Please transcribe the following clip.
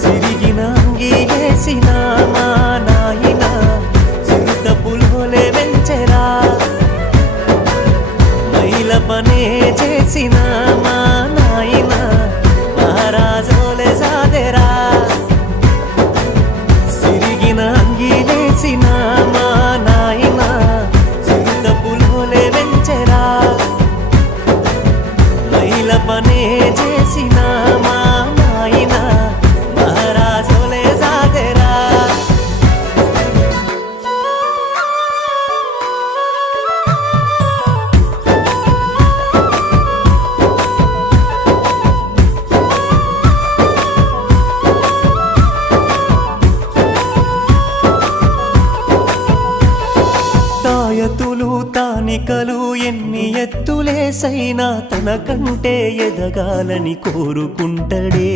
సిరిగిన అంగీలేసిన మా నాయన చిరుత పులోలే వెంచెరా మైల పనే చేసిన మా నాయన మహారాజోలే సాదెరా సిరిగిన అంగీలేసిన మా నాయన చిరుత పులోలే వెంచెరా మైల పనే చేసిన మా నాయన మహారాజోలే సాదెరా తాయతులు తానికలు ఎన్ని ఎత్తులేసైనా తనకంటే ఎదగాలని కోరుకుంటడే